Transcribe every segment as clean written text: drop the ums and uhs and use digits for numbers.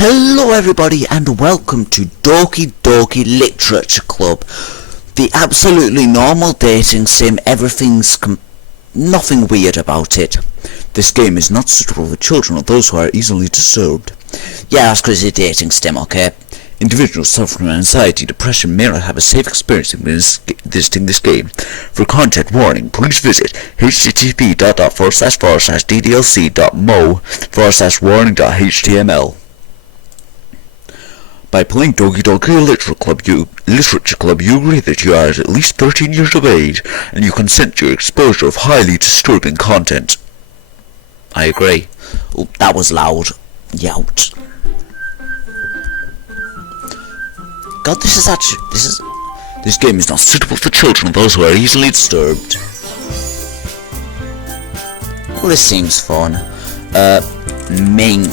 Hello everybody and welcome to Doki Doki Literature Club, the absolutely normal dating sim. Nothing weird about it. This game is not suitable for children or those who are easily disturbed. Yeah, that's because it's a dating sim, okay? Individuals suffering from anxiety, depression may not have a safe experience in visiting this game. For content warning, please visit http://ddlc.mo/warning.html. By playing Doki Doki Literature Club, you agree that you are at least 13 years of age, and you consent to your exposure of highly disturbing content. I agree. Oh, that was loud. Yout. God, this game is not suitable for children or those who are easily disturbed. Well, this seems fun. Mink.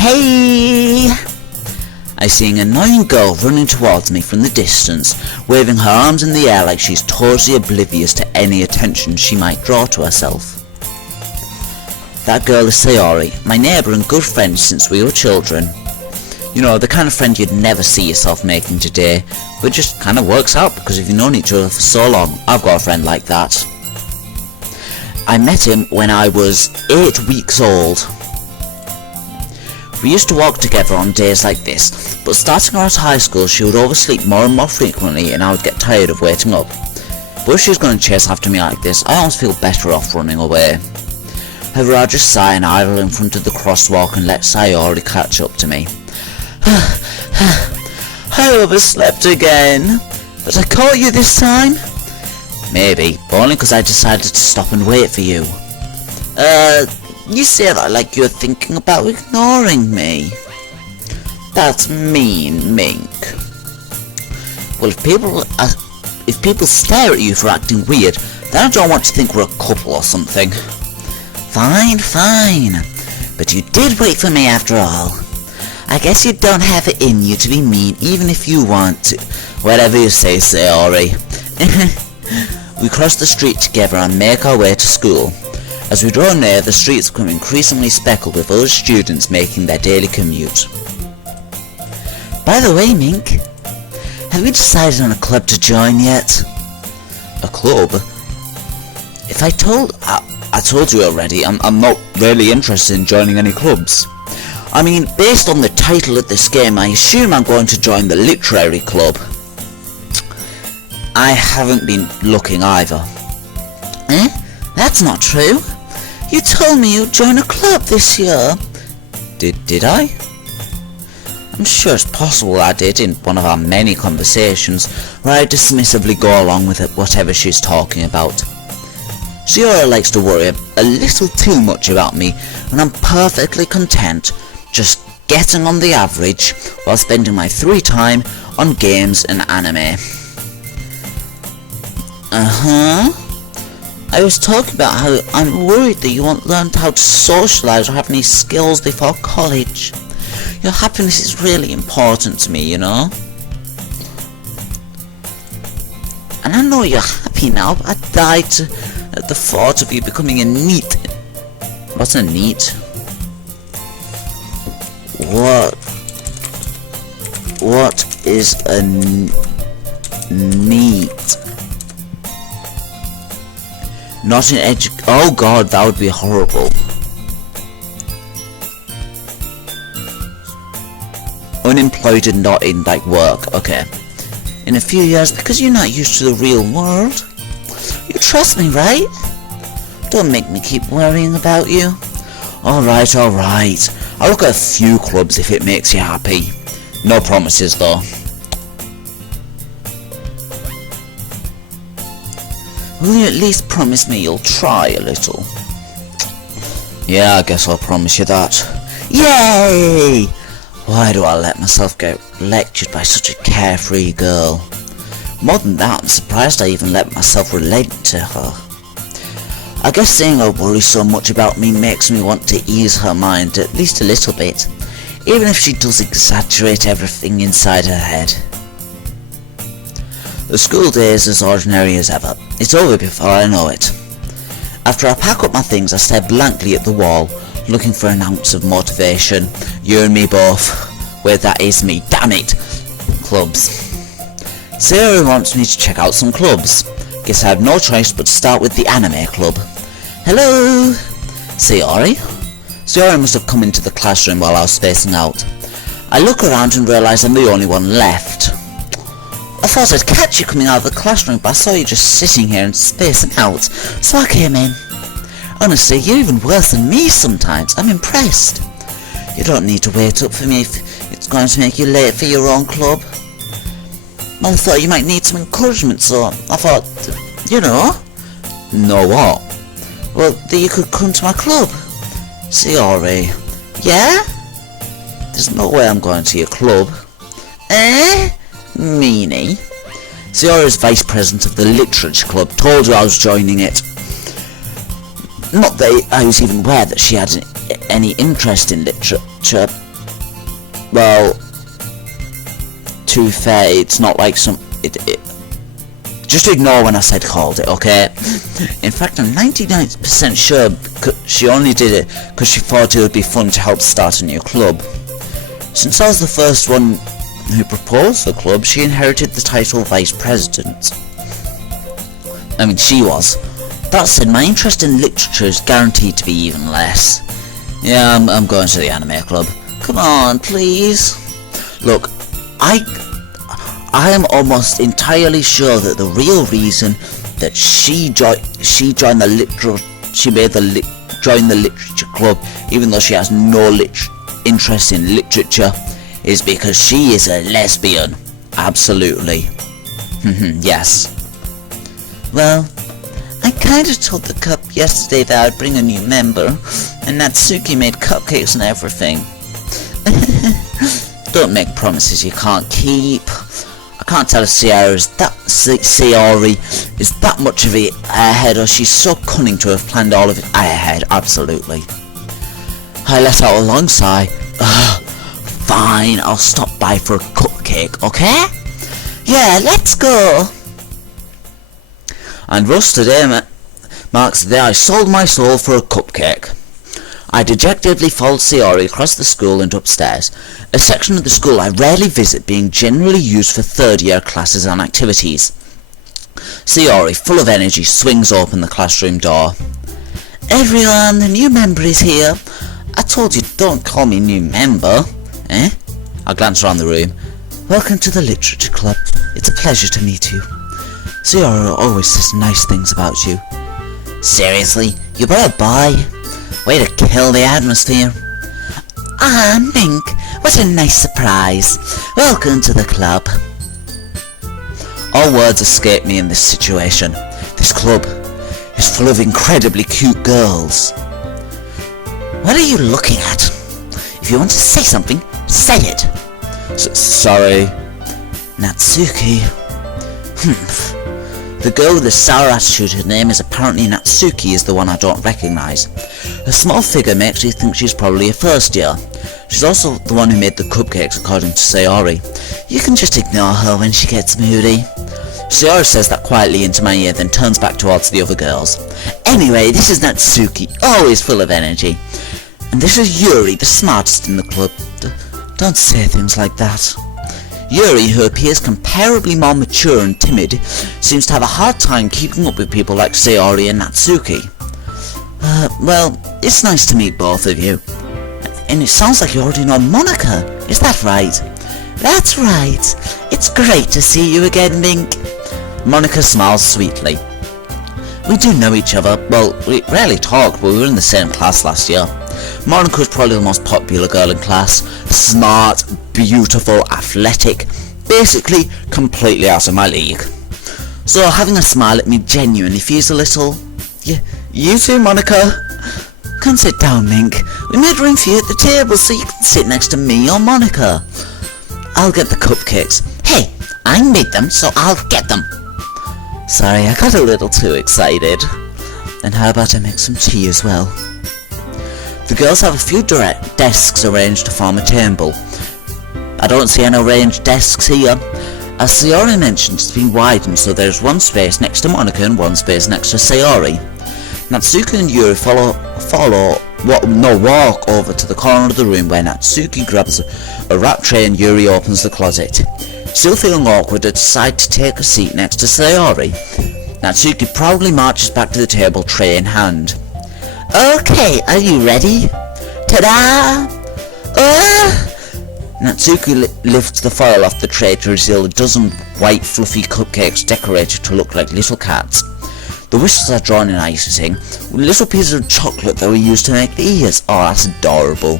Hey! I see an annoying girl running towards me from the distance, waving her arms in the air like she's totally oblivious to any attention she might draw to herself. That girl is Sayori, my neighbour and good friend since we were children. You know, the kind of friend you'd never see yourself making today, but it just kind of works out because you've known each other for so long. I've got a friend like that. I met him when I was 8 weeks old. We used to walk together on days like this, but starting out high school she would oversleep more and more frequently and I would get tired of waiting up. But if she was going to chase after me like this, I almost feel better off running away. However, I just sigh and idle in front of the crosswalk and let Sayori catch up to me. I overslept again. But I caught you this time? Maybe, but only because I decided to stop and wait for you. You say that like you're thinking about ignoring me. That's mean, Mink. Well, if people stare at you for acting weird, then I don't want to think we're a couple or something. Fine. But you did wait for me after all. I guess you don't have it in you to be mean even if you want to. Whatever you say, Sayori. We cross the street together and make our way to school. As we draw near, the streets become increasingly speckled with other students making their daily commute. By the way, Mink, have you decided on a club to join yet? A club? If I told you already, I'm not really interested in joining any clubs. I mean, based on the title of this game, I assume I'm going to join the literary club. I haven't been looking either. Eh? That's not true. You told me you'd join a club this year. Did I? I'm sure it's possible I did in one of our many conversations where I dismissively go along with it, whatever she's talking about. Sayori likes to worry a little too much about me, and I'm perfectly content just getting on the average while spending my free time on games and anime. I was talking about how I'm worried that you won't learn how to socialise or have any skills before college. Your happiness is really important to me, you know? And I know you're happy now, but I died at the thought of you becoming a NEET. What's a NEET? What is a NEET? Not an oh god, that would be horrible. Unemployed and not in, like, work. Okay. In a few years, because you're not used to the real world. You trust me, right? Don't make me keep worrying about you. Alright. I'll look at a few clubs if it makes you happy. No promises, though. Will you at least promise me you'll try a little? Yeah, I guess I'll promise you that. Yay! Why do I let myself get lectured by such a carefree girl? More than that, I'm surprised I even let myself relate to her. I guess seeing her worry so much about me makes me want to ease her mind at least a little bit, even if she does exaggerate everything inside her head. The school day is as ordinary as ever. It's over before I know it. After I pack up my things, I stare blankly at the wall, looking for an ounce of motivation. You and me both. Where that is me, damn it! Clubs. Sayori wants me to check out some clubs. Guess I have no choice but to start with the anime club. Hello? Sayori? Sayori must have come into the classroom while I was spacing out. I look around and realise I'm the only one left. I thought I'd catch you coming out of the classroom, but I saw you just sitting here and spacing out, so I came in. Honestly, you're even worse than me sometimes. I'm impressed. You don't need to wait up for me if it's going to make you late for your own club. I thought you might need some encouragement, so I thought, you know. Know what? Well, that you could come to my club. Sayori. Yeah? There's no way I'm going to your club. Eh? Meanie. Sayori's vice president of the literature club told her I was joining it. Not that I was even aware that she had any interest in literature. Well, to be fair, it's not like just ignore when I said called it, okay? In fact, I'm 99% sure she only did it because she thought it would be fun to help start a new club. Since I was the first one who proposed the club, she inherited the title vice president. I mean, she was. That said, my interest in literature is guaranteed to be even less. Yeah, I'm going to the anime club. Come on, please. Look, I am almost entirely sure that the real reason that she joined the literature club, even though she has no interest in literature, is because she is a lesbian. Absolutely. Yes. Well, I kinda told the cup yesterday that I'd bring a new member, and Natsuki made cupcakes and everything. Don't make promises you can't keep. I can't tell if Sayori is that much of it ahead, or she's so cunning to have planned all of it ahead. Absolutely. I let out a long sigh. Fine, I'll stop by for a cupcake, okay? Yeah, let's go! And thus today marks the day I sold my soul for a cupcake. I dejectedly followed Sayori across the school and upstairs, a section of the school I rarely visit being generally used for third-year classes and activities. Sayori, full of energy, swings open the classroom door. Everyone, the new member is here. I told you don't call me new member. Eh? I glance around the room. Welcome to the literature club. It's a pleasure to meet you. Sayori always says nice things about you. Seriously? You brought a boy? Way to kill the atmosphere. Ah, Mink, what a nice surprise. Welcome to the club. All words escape me in this situation. This club is full of incredibly cute girls. What are you looking at? If you want to say something, say it. Sorry. Natsuki. The girl with the sour attitude, her name is apparently Natsuki, is the one I don't recognise. Her small figure makes you think she's probably a first year. She's also the one who made the cupcakes, according to Sayori. You can just ignore her when she gets moody. Sayori says that quietly into my ear, then turns back towards the other girls. Anyway, this is Natsuki, always full of energy. And this is Yuri, the smartest in the club. Don't say things like that. Yuri, who appears comparably more mature and timid, seems to have a hard time keeping up with people like Sayori and Natsuki. Well, it's nice to meet both of you. And it sounds like you already know Monika, is that right? That's right. It's great to see you again, Mink. Monika smiles sweetly. We do know each other. Well, we rarely talk, but we were in the same class last year. Monika was probably the most popular girl in class. Smart, beautiful, athletic, basically completely out of my league. So having a smile at me genuinely feels a little... You too, Monika? Come sit down, Mink. We made room for you at the table so you can sit next to me or Monika. I'll get the cupcakes. Hey, I made them, so I'll get them. Sorry, I got a little too excited. And how about I make some tea as well? The girls have a few desks arranged to form a table. I don't see any arranged desks here. As Sayori mentioned, it's been widened so there's one space next to Monika and one space next to Sayori. Natsuki and Yuri walk over to the corner of the room where Natsuki grabs a wrap tray and Yuri opens the closet. Still feeling awkward, I decide to take a seat next to Sayori. Natsuki proudly marches back to the table, tray in hand. Okay, are you ready? Ta-da! Natsuki lifts the foil off the tray to reveal a dozen white fluffy cupcakes decorated to look like little cats. The whistles are drawn in icing, with little pieces of chocolate that were used to make the ears. Oh, that's adorable.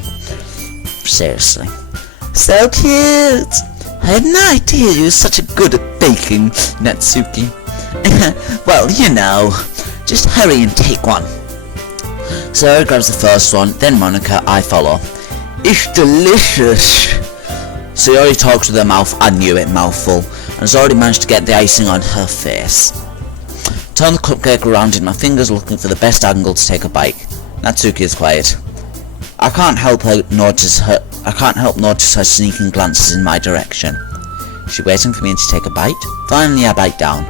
Seriously. So cute! I had no idea you were such a good at baking, Natsuki. Well, you know. Just hurry and take one. Sarah grabs the first one, then Monika, I follow. It's delicious! Sayori talks with her mouth, I knew it, mouthful, and has already managed to get the icing on her face. Turn the cupcake around in my fingers looking for the best angle to take a bite. Natsuki is quiet. I can't help notice her sneaking glances in my direction. Is she waiting for me to take a bite? Finally I bite down.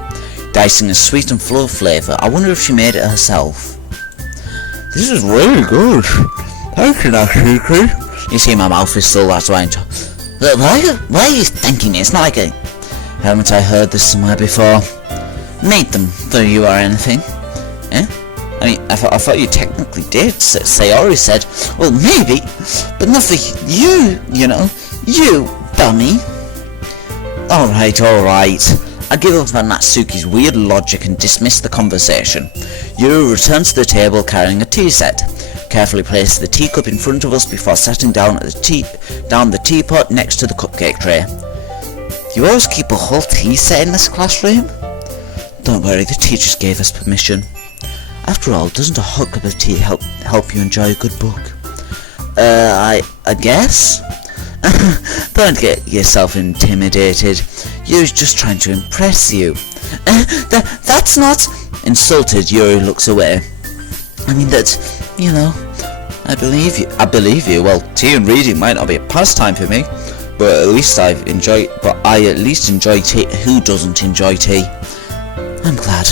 The icing is sweet and full of flavour. I wonder if she made it herself. This is really good. Thank you, Natsuki. You see my mouth is still that way. Why are you thinking it? It's not like a... Haven't I heard this somewhere before? Made them for you or anything? Eh? I mean, I thought you technically did. Sayori said, well, maybe, but not for you, you know. You, dummy. Alright. I give up on Natsuki's weird logic and dismiss the conversation. Yuri returns to the table carrying a tea set. Carefully places the teacup in front of us before sitting down the teapot next to the cupcake tray. You always keep a whole tea set in this classroom? Don't worry, the teachers gave us permission. After all, doesn't a hot cup of tea help you enjoy a good book? I guess? Don't get yourself intimidated. Yuri's just trying to impress you. That's not... Insulted, Yuri looks away. I mean that, you know, I believe you. Well, tea and reading might not be a pastime for me, but at least I at least enjoy tea. Who doesn't enjoy tea? I'm glad.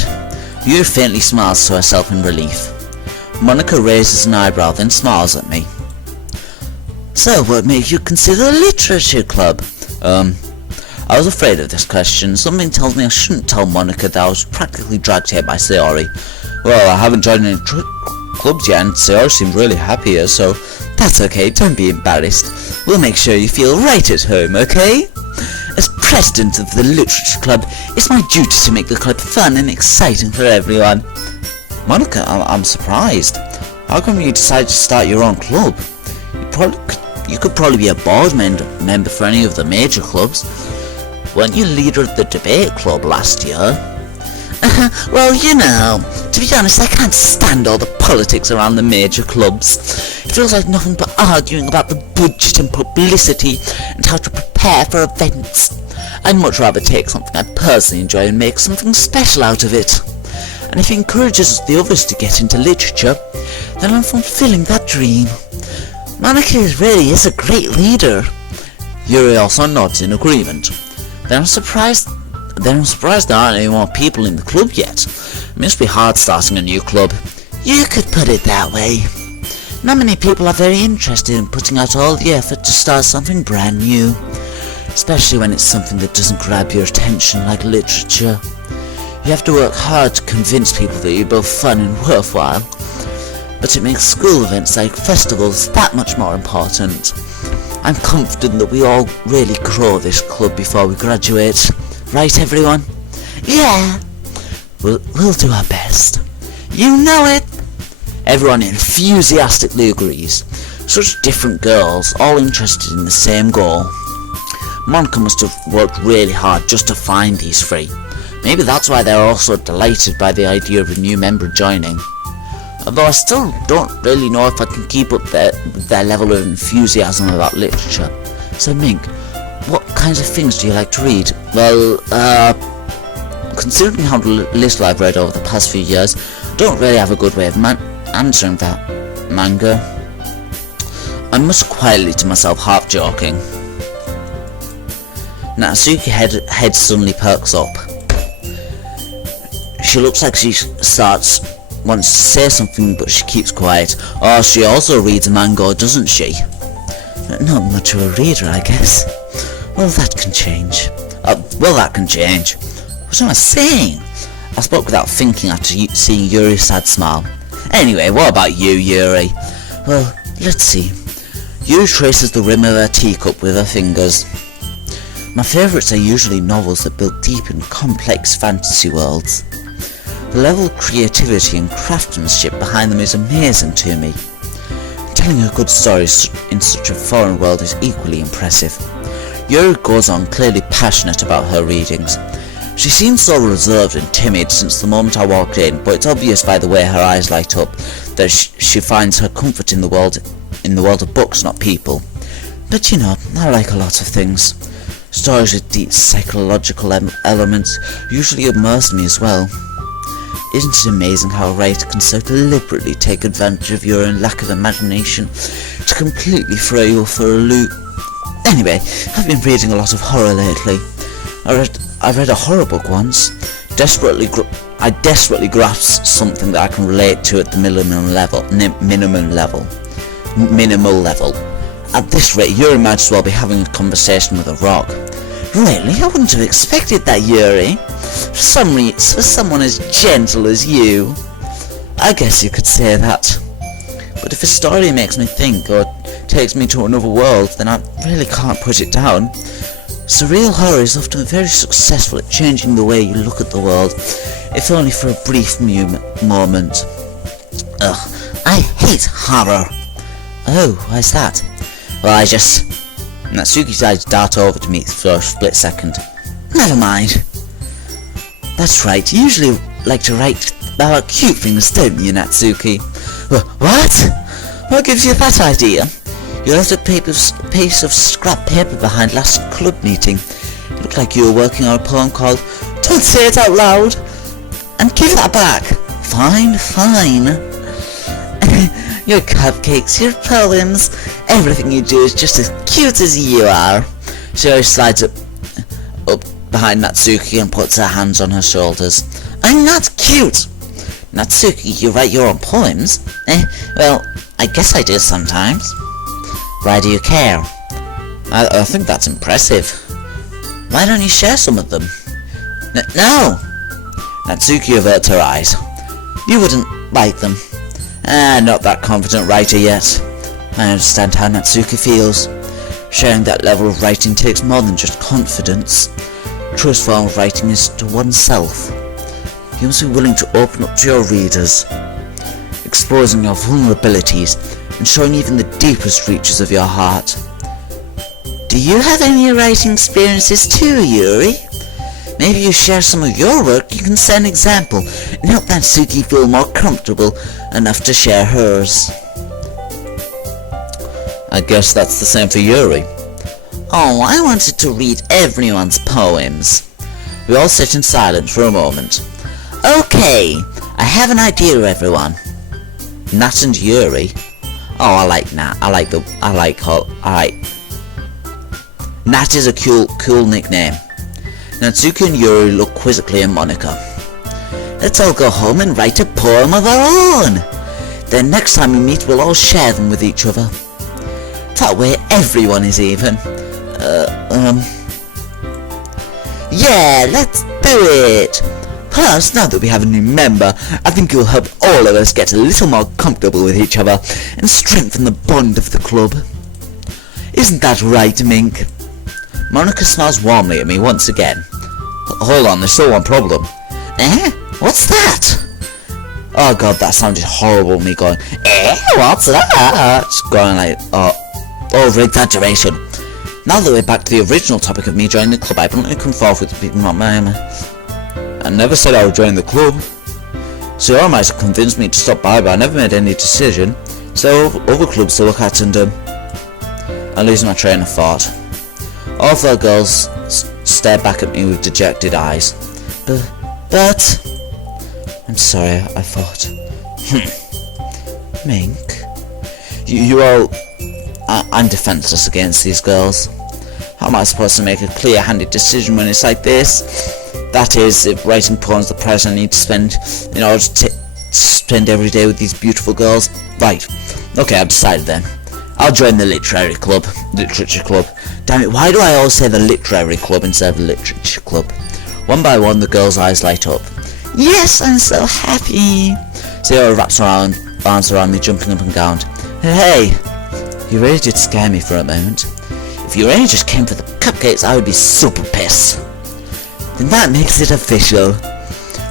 Yuri faintly smiles to herself in relief. Monika raises an eyebrow, then smiles at me. So, what made you consider a literature club? I was afraid of this question. Something tells me I shouldn't tell Monika that I was practically dragged here by Sayori. Well, I haven't joined any clubs yet, and Sayori seemed really happy here, so that's okay, don't be embarrassed. We'll make sure you feel right at home, okay? As president of the literature club, it's my duty to make the club fun and exciting for everyone. Monika, I'm surprised. How come you decided to start your own club? You could probably be a board member for any of the major clubs. Weren't you leader of the debate club last year? Well, you know, to be honest, I can't stand all the politics around the major clubs. It feels like nothing but arguing about the budget and publicity and how to prepare for events. I'd much rather take something I personally enjoy and make something special out of it. And if it encourages the others to get into literature, then I'm fulfilling that dream. Monika really is a great leader. Yuri also nods in agreement. Then I'm surprised there aren't any more people in the club yet. It must be hard starting a new club. You could put it that way. Not many people are very interested in putting out all the effort to start something brand new, especially when it's something that doesn't grab your attention like literature. You have to work hard to convince people that you're both fun and worthwhile, but it makes school events like festivals that much more important. I'm confident that we all really grow this club before we graduate. Right, everyone? Yeah. We'll do our best. You know it. Everyone enthusiastically agrees. Such different girls, all interested in the same goal. Monika must have worked really hard just to find these three. Maybe that's why they're all so delighted by the idea of a new member joining. Although I still don't really know if I can keep up their level of enthusiasm about literature. So Mink, what kinds of things do you like to read? Well, considering how little I've read over the past few years, I don't really have a good way of answering that. Manga? I must quietly to myself, half joking. Natsuki head suddenly perks up. She looks like she wants to say something, but she keeps quiet. Oh, she also reads manga, doesn't she? Not much of a reader, I guess. Well, that can change. What am I saying? I spoke without thinking after seeing Yuri's sad smile. Anyway, what about you, Yuri? Well, let's see. Yuri traces the rim of her teacup with her fingers. My favourites are usually novels that build deep and complex fantasy worlds. The level of creativity and craftsmanship behind them is amazing to me. Telling a good story in such a foreign world is equally impressive. Yuri goes on, clearly passionate about her readings. She seems so reserved and timid since the moment I walked in, but it's obvious by the way her eyes light up that she finds her comfort in the world of books, not people. But you know, I like a lot of things. Stories with deep psychological elements usually immerse me as well. Isn't it amazing how a writer can so deliberately take advantage of your own lack of imagination to completely throw you for a loop? Anyway, I've been reading a lot of horror lately. I read a horror book once. I desperately grasped something that I can relate to at the minimal level. At this rate, Yuri might as well be having a conversation with a rock. Really? I wouldn't have expected that, Yuri. For someone as gentle as you. I guess you could say that. But if a story makes me think or takes me to another world, then I really can't put it down. Surreal horror is often very successful at changing the way you look at the world, if only for a brief moment. Ugh, I hate horror. Oh, why's that? Well, Natsuki's eyes dart over to me for a split second. Never mind. That's right, you usually like to write about cute things, don't you, Natsuki? What? What gives you that idea? You left a piece of scrap paper behind last club meeting. It looked like you were working on a poem called Don't Say It Out Loud! And give that back! Fine. Your cupcakes, your poems, everything you do is just as cute as you are. She always slides up behind Natsuki and puts her hands on her shoulders. I'm not cute! Natsuki, you write your own poems? Well, I guess I do sometimes. Why do you care? I think that's impressive. Why don't you share some of them? No! Natsuki averts her eyes. You wouldn't like them. Not that confident writer yet. I understand how Natsuki feels. Sharing that level of writing takes more than just confidence. The truest form of writing is to oneself. You must be willing to open up to your readers, exposing your vulnerabilities and showing even the deepest reaches of your heart. Do you have any writing experiences too, Yuri? Maybe you share some of your work, you can set an example and help Natsuki feel more comfortable enough to share hers. I guess that's the same for Yuri. Oh, I wanted to read everyone's poems. We all sit in silence for a moment. Okay, I have an idea, everyone. Nat and Yuri. Oh, I like Nat. Nat is a cool nickname. Natsuki and Yuri look quizzically at Monika. Let's all go home and write a poem of our own. Then next time we meet, we'll all share them with each other. That way everyone is even. Yeah, let's do it! Plus, now that we have a new member, I think it will help all of us get a little more comfortable with each other and strengthen the bond of the club. Isn't that right, Mink? Monika smiles warmly at me once again. Hold on, there's still one problem. What's that? Oh god, that sounded horrible, me going, what's that? Going like, over-exaggeration. Now that we're back to the original topic of me joining the club, I bluntly come forth with speaking my mind. I never said I would join the club. Sayori might have convinced me to stop by, but I never made any decision. So other clubs to look at and I lose my train of thought. All four girls stare back at me with dejected eyes. But... I'm sorry, I thought. Mink. You all... I'm defenseless against these girls. How am I supposed to make a clear-handed decision when it's like this? That is, if writing poems the present I need to spend in order to spend every day with these beautiful girls. Right. Okay, I've decided then. I'll join the literature club. Damn it, why do I always say the literary club instead of the literature club? One by one, the girl's eyes light up. Yes, I'm so happy. Sayori wraps her arms around me, jumping up and down. Hey, you really did scare me for a moment. If you really just came for the cupcakes, I would be super pissed. Then that makes it official.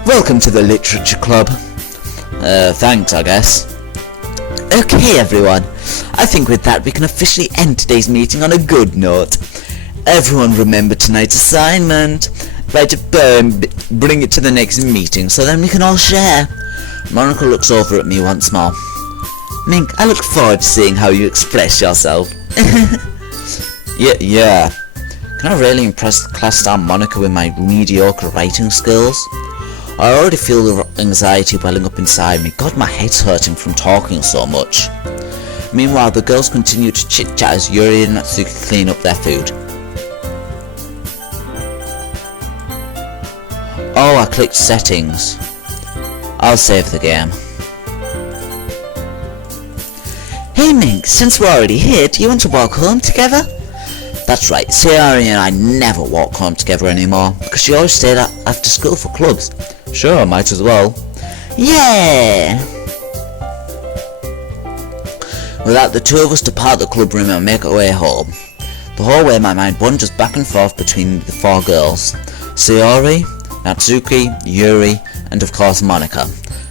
Welcome to the literature club. Thanks, I guess. Okay, everyone. I think with that we can officially end today's meeting on a good note. Everyone remember tonight's assignment. Write a poem, bring it to the next meeting, so then we can all share. Monica looks over at me once more. Mink, I look forward to seeing how you express yourself. Yeah. Can I really impress the class star Monica with my mediocre writing skills? I already feel the anxiety welling up inside me. God, my head's hurting from talking so much. Meanwhile, the girls continue to chit-chat as Yuri and Natsuki clean up their food. Oh, I clicked settings. I'll save the game. Hey Mink, since we're already here, do you want to walk home together? That's right, Sayori and I never walk home together anymore, because she always stayed after school for clubs. Sure, might as well. Yeah! With that, the two of us depart the club room and make our way home. The whole way my mind wanders back and forth between the four girls. Sayori, Natsuki, Yuri, and of course Monica.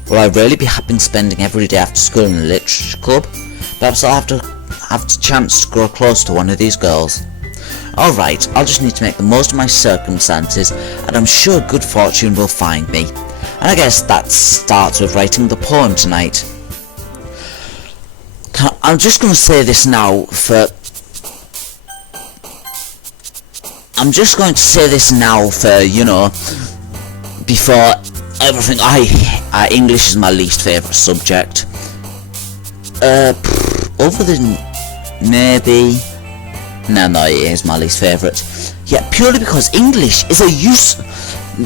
Will I really be happy spending every day after school in the literature club? Perhaps I'll have the chance to grow close to one of these girls. Alright, I'll just need to make the most of my circumstances, and I'm sure good fortune will find me. And I guess that starts with writing the poem tonight. I'm just going to say this now for... you know, before everything. English is my least favourite subject. Other than maybe... No, it is my least favourite. Yeah, purely because English is a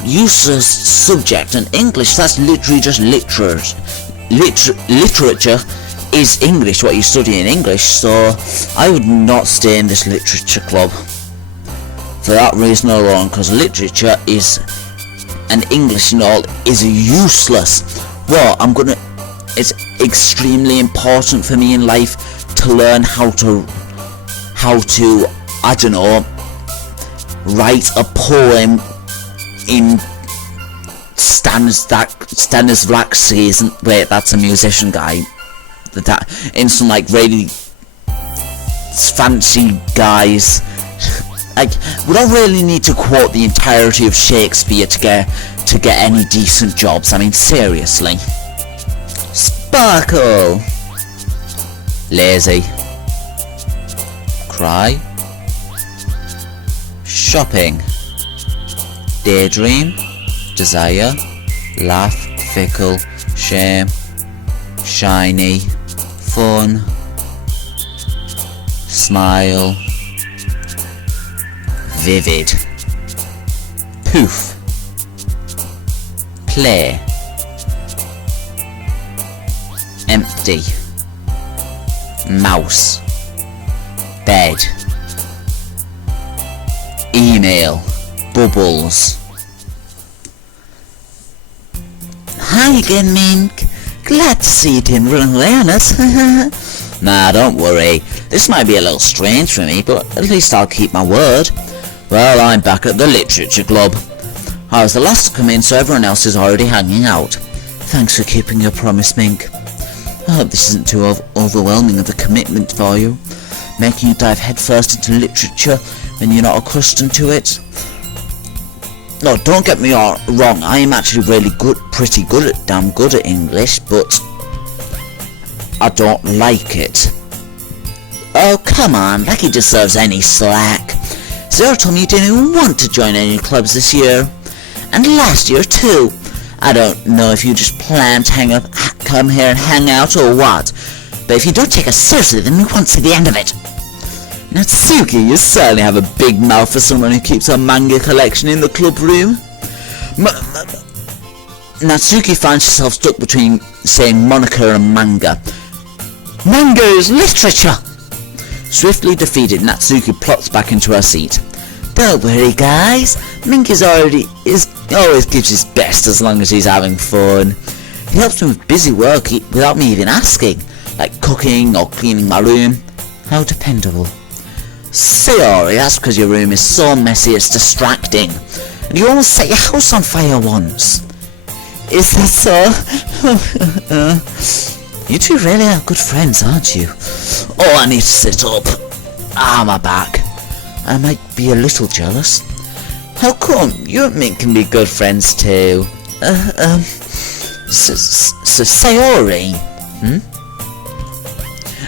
useless subject, and English, that's literally just literature. Literature is English, what you study in English, so I would not stay in this literature club. For that reason alone, because literature is, and English and all, is useless. Well, it's extremely important for me in life to learn how to, I don't know, write a poem in Stanislavski, wait, that's a musician guy, in some like really fancy guys. Like, we don't really need to quote the entirety of Shakespeare to get any decent jobs. I mean, seriously. Sparkle. Lazy. Cry. Shopping. Daydream. Desire. Laugh. Fickle. Shame. Shiny. Fun. Smile. Vivid. Poof. Play. Empty. Mouse. Bed. Email. Bubbles. Hi again, Mink. Glad to see you didn't run away on us. Nah, don't worry. This might be a little strange for me, but at least I'll keep my word. Well, I'm back at the literature club. I was the last to come in, so everyone else is already hanging out. Thanks for keeping your promise, Mink. I hope this isn't too overwhelming of a commitment for you, making you dive headfirst into literature when you're not accustomed to it. No, don't get me wrong, I am actually pretty damn good at English, but I don't like it. Oh, come on, like he deserves any slack. Zero told me you didn't even want to join any clubs this year. And last year too. I don't know if you just plan to come here and hang out or what. But if you don't take us seriously, then we won't see the end of it. Natsuki, you certainly have a big mouth for someone who keeps her manga collection in the club room. Natsuki finds herself stuck between saying Monika and manga. Manga is literature! Swiftly defeated, Natsuki plops back into her seat. Don't worry, guys. Minky's always gives his best as long as he's having fun. He helps me with busy work without me even asking, like cooking or cleaning my room. How dependable. Sayori, that's because your room is so messy it's distracting. And you almost set your house on fire once. Is that so? You two really are good friends, aren't you? Oh, I need to sit up. My back. I might be a little jealous. How come? You and Mink can be good friends too. Sayori?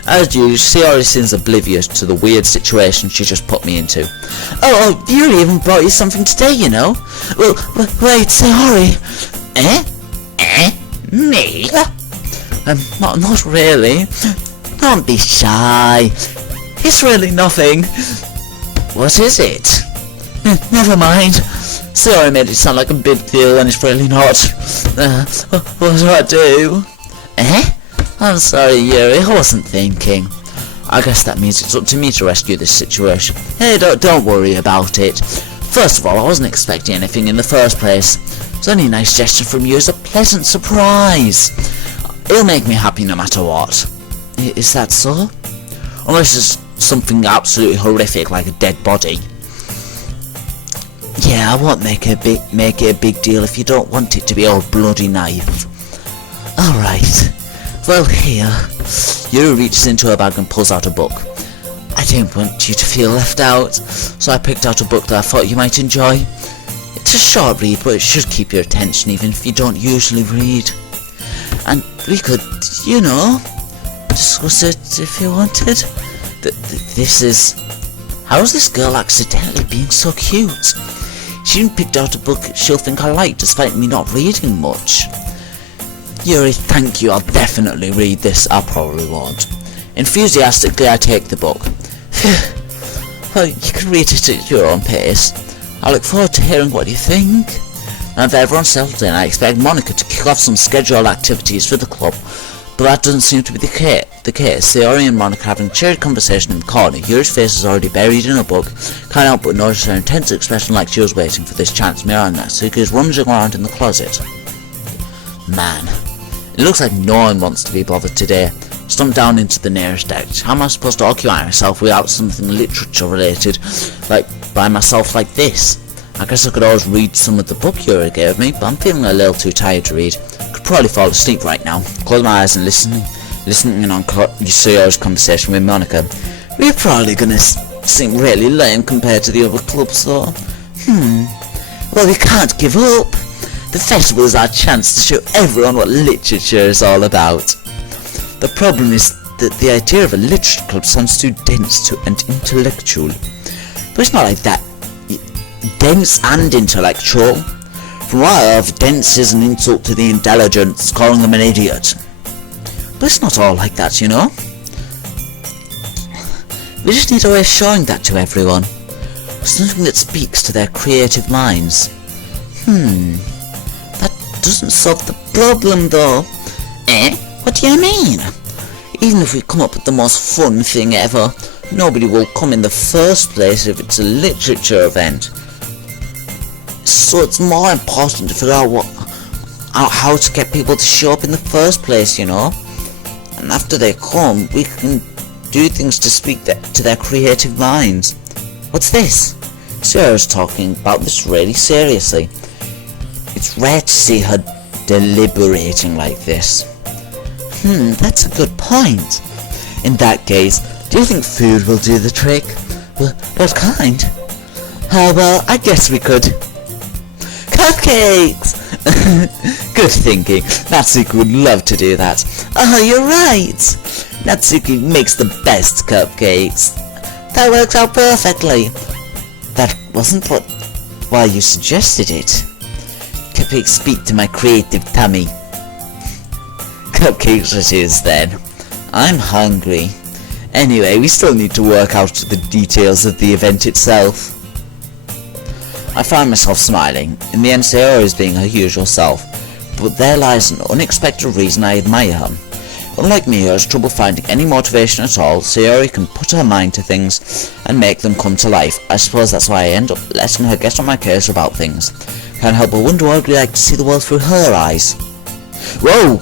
As usual, Sayori seems oblivious to the weird situation she just put me into. Oh, you even brought you something today, you know. Well, wait, Sayori. Me? Not really. Don't be shy. It's really nothing. What is it? Never mind. Sayori made it sound like a big deal and it's really not. What do I do? I'm sorry, Yuri, I wasn't thinking. I guess that means it's up to me to rescue this situation. Hey, don't worry about it. First of all, I wasn't expecting anything in the first place. It's only a nice gesture from you as a pleasant surprise. It'll make me happy no matter what. Is that so? Unless it's something absolutely horrific like a dead body. Yeah, I won't make it a big deal if you don't want it to be all bloody knife. Alright. Well, here. Yuri reaches into her bag and pulls out a book. I didn't want you to feel left out, so I picked out a book that I thought you might enjoy. It's a short read, but it should keep your attention even if you don't usually read. And we could, you know, discuss it if you wanted. This is... How's this girl accidentally being so cute? She even picked out a book she'll think I like despite me not reading much. Yuri, thank you, I'll definitely read this. I probably won't. Enthusiastically, I take the book. Well, you can read it at your own pace. I look forward to hearing what you think. Now that everyone's settled in, I expect Monika to kick off some scheduled activities for the club, but that doesn't seem to be the case. Sayori and Monika having a cheery conversation in the corner. Yuri's face is already buried in a book. Can't help but notice her intense expression like she was waiting for this chance. Meanwhile, Natsuki is rummaging around in the closet. Man, it looks like no one wants to be bothered today. Stumped down into the nearest deck. How am I supposed to occupy myself without something literature related, like by myself like this? I guess I could always read some of the book Yuri gave me, but I'm feeling a little too tired to read. Could probably fall asleep right now. Close my eyes and listening in on Sayori's conversation with Monika. We're probably gonna seem really lame compared to the other clubs though. Well, we can't give up. The festival is our chance to show everyone what literature is all about. The problem is that the idea of a literature club sounds too dense and intellectual. But it's not like that. Dense and intellectual. From what I have, dense is an insult to the intelligent, calling them an idiot. But it's not all like that, you know? We just need a way of showing that to everyone. Something that speaks to their creative minds. That doesn't solve the problem though. What do you mean? Even if we come up with the most fun thing ever, nobody will come in the first place if it's a literature event. So it's more important to figure out how to get people to show up in the first place, you know? And after they come, we can do things to speak to their creative minds. What's this? Sarah's talking about this really seriously. It's rare to see her deliberating like this. That's a good point. In that case, do you think food will do the trick? What kind? Well, I guess we could. Cupcakes! Good thinking. Natsuki would love to do that. Oh, you're right. Natsuki makes the best cupcakes. That works out perfectly. That wasn't why you suggested it. Cupcakes speak to my creative tummy. Cupcakes it is then. I'm hungry. Anyway, we still need to work out the details of the event itself. I found myself smiling. In the end, Sayori is being her usual self, but there lies an unexpected reason I admire her. Unlike me, who has trouble finding any motivation at all, Sayori can put her mind to things and make them come to life. I suppose that's why I end up letting her get on my case about things. Can't help but wonder what it would be like to see the world through her eyes. Whoa!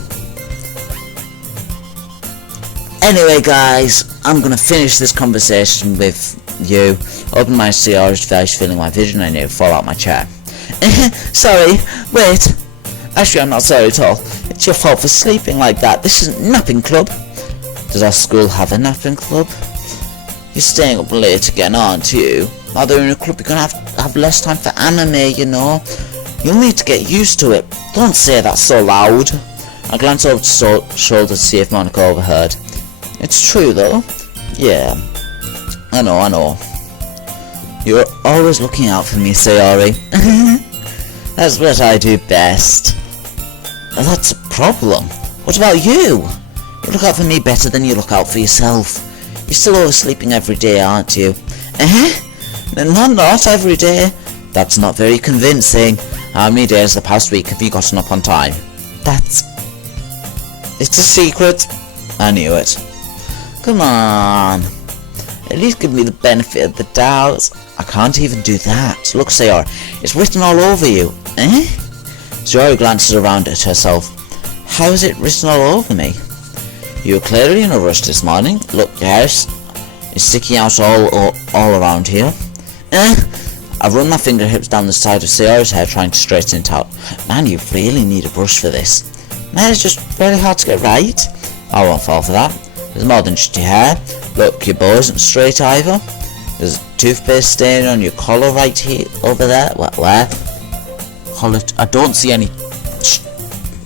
Anyway guys, I'm gonna finish this conversation with you. Open my Sayori's device, feeling my vision, I nearly fall out my chair. Sorry, wait. Actually, I'm not sorry at all. It's your fault for sleeping like that. This isn't napping club. Does our school have a napping club? You're staying up late again, aren't you? Now they're in a club, you're gonna have less time for anime, you know. You'll need to get used to it. Don't say that so loud. I glanced over to shoulder to see if Monica overheard. It's true though. Yeah. I know. You're always looking out for me, Sayori. That's what I do best. That's a problem. What about you? You look out for me better than you look out for yourself. You're still oversleeping every day, aren't you? No, not every day. That's not very convincing. How many days the past week have you gotten up on time? It's a secret. I knew it. Come on. At least give me the benefit of the doubt. I can't even do that. Look, Sayori, it's written all over you. Sayori glances around at herself. How is it written all over me? You were clearly in a rush this morning. Look, your hair is sticking out all around here. I've run my fingertips down the side of Sayori's hair trying to straighten it out. Man, you really need a brush for this. My hair is just very hard to get right. I won't fall for that. There's more than just your hair. Look, your bow isn't straight either. There's a toothpaste stain on your collar right here, over there. Where? Collar. I don't see any.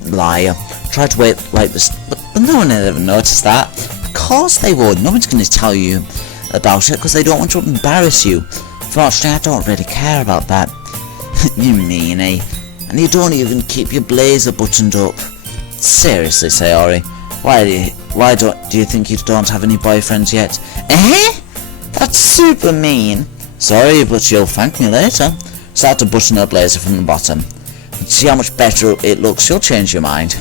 Liar. Try to wait like this, but no one had ever noticed that. Of course they would. No one's going to tell you about it because they don't want to embarrass you. Fortunately, I don't really care about that. You meanie. And you don't even keep your blazer buttoned up. Seriously, Sayori. Why do you think you don't have any boyfriends yet? That's super mean. Sorry, but you'll thank me later. Start to button her blazer from the bottom. And see how much better it looks, you'll change your mind.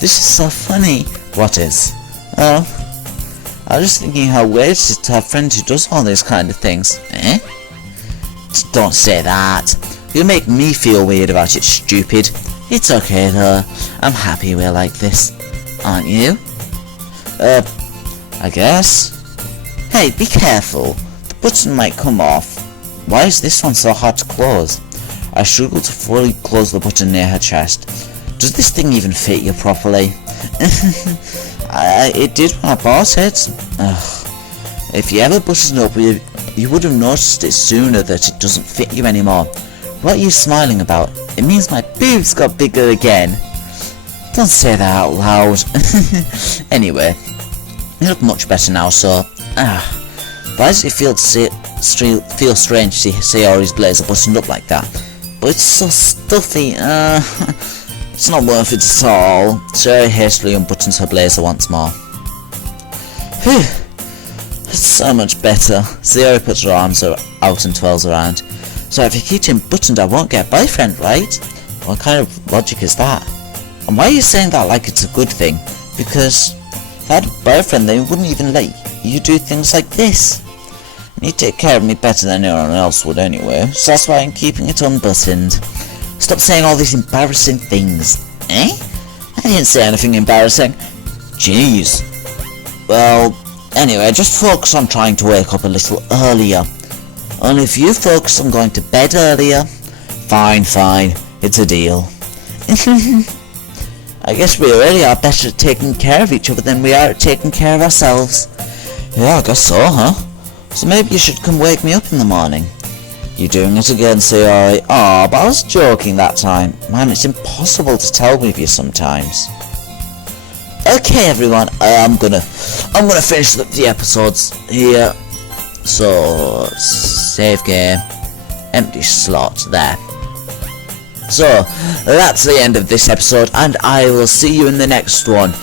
This is so funny. What is? Oh, I was just thinking how weird it is to have friends who does all these kind of things. Don't say that. You'll make me feel weird about it, stupid. It's okay though. I'm happy we're like this. Aren't you? I guess. Hey, be careful. The button might come off. Why is this one so hard to close? I struggled to fully close the button near her chest. Does this thing even fit you properly? It did when I bought it. Ugh. If you ever buttoned up, you would have noticed it sooner that it doesn't fit you anymore. What are you smiling about? It means my boobs got bigger again. Don't say that out loud. Anyway, you look much better now, so... Why does it feel strange to see Sayori's blazer buttoned up like that? But it's so stuffy. It's not worth it at all. Sayori hastily unbuttons her blazer once more. Phew. It's so much better. Sayori puts her arms out and twirls around. So if you keep him buttoned, I won't get a boyfriend, right? What kind of logic is that? And why are you saying that like it's a good thing? Because if I had a boyfriend, they wouldn't even let you do things like this. And you take care of me better than anyone else would anyway, so that's why I'm keeping it unbuttoned. Stop saying all these embarrassing things. I didn't say anything embarrassing. Jeez. Well, anyway, just focus on trying to wake up a little earlier. Only if you focus on going to bed earlier. Fine, it's a deal. I guess we really are better at taking care of each other than we are at taking care of ourselves. Yeah, I guess so, huh? So maybe you should come wake me up in the morning. You doing it again, Sayori? Aw, but I was joking that time. Man, it's impossible to tell with you sometimes. Okay, everyone, I'm gonna finish the episodes here. So, save game, empty slot there. So, that's the end of this episode, and I will see you in the next one.